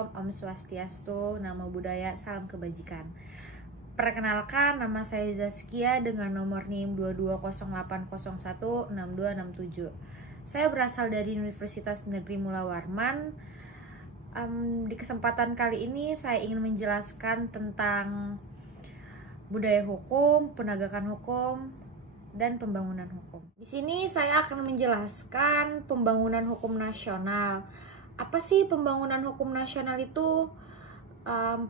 Salam, Om Swastiastu, Namo Buddhaya, Salam Kebajikan. Perkenalkan, nama saya Zaskia dengan nomor NIM 2208016267. Saya berasal dari Universitas Negeri Mula Warman. Di kesempatan kali ini saya ingin menjelaskan tentang budaya hukum, penegakan hukum, dan pembangunan hukum. Di sini saya akan menjelaskan pembangunan hukum nasional. Apa sih pembangunan hukum nasional itu?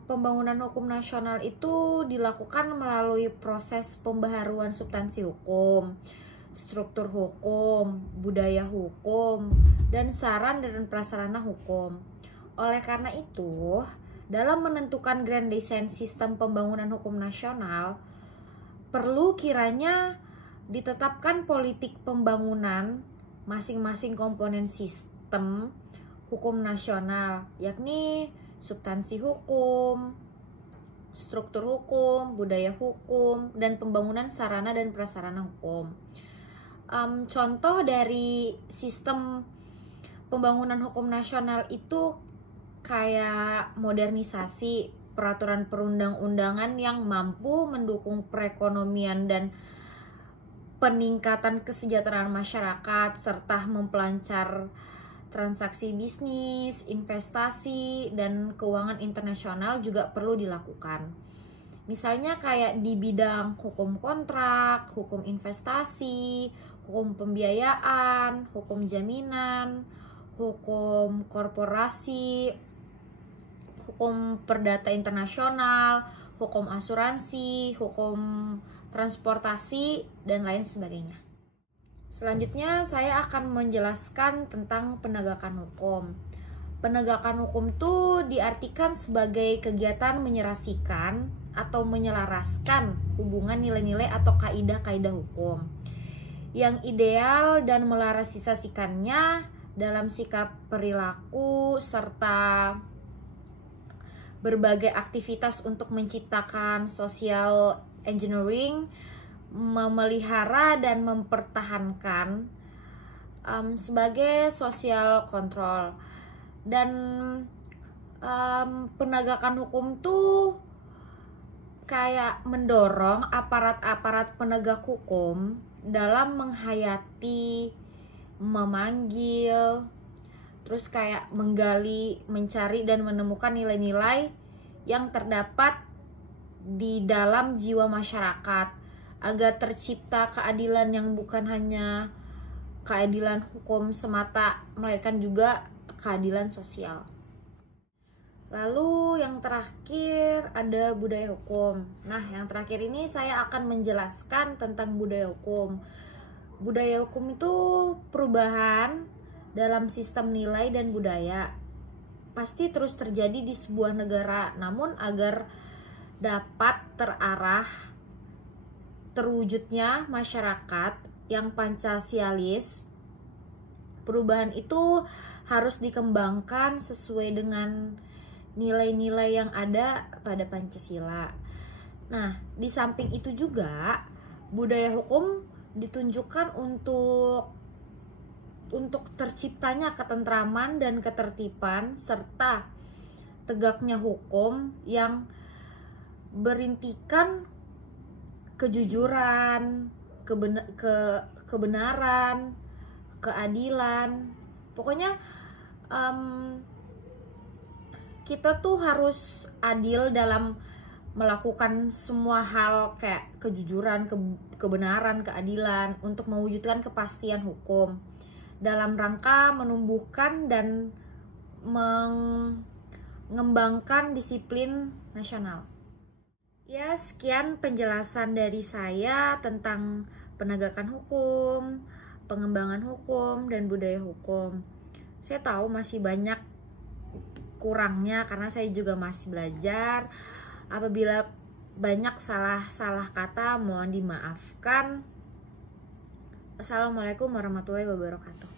Pembangunan hukum nasional itu dilakukan melalui proses pembaharuan substansi hukum, struktur hukum, budaya hukum, dan sarana dan prasarana hukum. Oleh karena itu, dalam menentukan grand design sistem pembangunan hukum nasional, perlu kiranya ditetapkan politik pembangunan masing-masing komponen sistem hukum nasional, yakni substansi hukum, struktur hukum, budaya hukum, dan pembangunan sarana dan prasarana hukum. Contoh dari sistem pembangunan hukum nasional itu kayak modernisasi peraturan perundang-undangan yang mampu mendukung perekonomian dan peningkatan kesejahteraan masyarakat serta memperlancar transaksi bisnis, investasi, dan keuangan internasional juga perlu dilakukan. Misalnya kayak di bidang hukum kontrak, hukum investasi, hukum pembiayaan, hukum jaminan, hukum korporasi, hukum perdata internasional, hukum asuransi, hukum transportasi, dan lain sebagainya. Selanjutnya saya akan menjelaskan tentang penegakan hukum. Penegakan hukum itu diartikan sebagai kegiatan menyerasikan atau menyelaraskan hubungan nilai-nilai atau kaidah-kaidah hukum yang ideal dan melarasisasikannya dalam sikap perilaku serta berbagai aktivitas untuk menciptakan social engineering, memelihara dan mempertahankan sebagai social control. Dan penegakan hukum tuh kayak mendorong aparat-aparat penegak hukum dalam menghayati, memanggil, terus kayak menggali, mencari dan menemukan nilai-nilai yang terdapat di dalam jiwa masyarakat agar tercipta keadilan yang bukan hanya keadilan hukum semata, melainkan juga keadilan sosial. Lalu yang terakhir ada budaya hukum. Nah, yang terakhir ini saya akan menjelaskan tentang budaya hukum. Budaya hukum itu perubahan dalam sistem nilai dan budaya. Pasti terus terjadi di sebuah negara, namun agar dapat terwujudnya masyarakat yang Pancasialis, perubahan itu harus dikembangkan sesuai dengan nilai-nilai yang ada pada Pancasila. Nah, di samping itu juga budaya hukum ditunjukkan untuk terciptanya ketentraman dan ketertiban serta tegaknya hukum yang berintikan kejujuran, kebenaran, keadilan. Pokoknya kita tuh harus adil dalam melakukan semua hal kayak kejujuran, kebenaran, keadilan untuk mewujudkan kepastian hukum dalam rangka menumbuhkan dan mengembangkan disiplin nasional. Ya, sekian penjelasan dari saya tentang penegakan hukum, pengembangan hukum, dan budaya hukum. Saya tahu masih banyak kurangnya karena saya juga masih belajar. Apabila banyak salah kata, mohon dimaafkan. Assalamualaikum warahmatullahi wabarakatuh.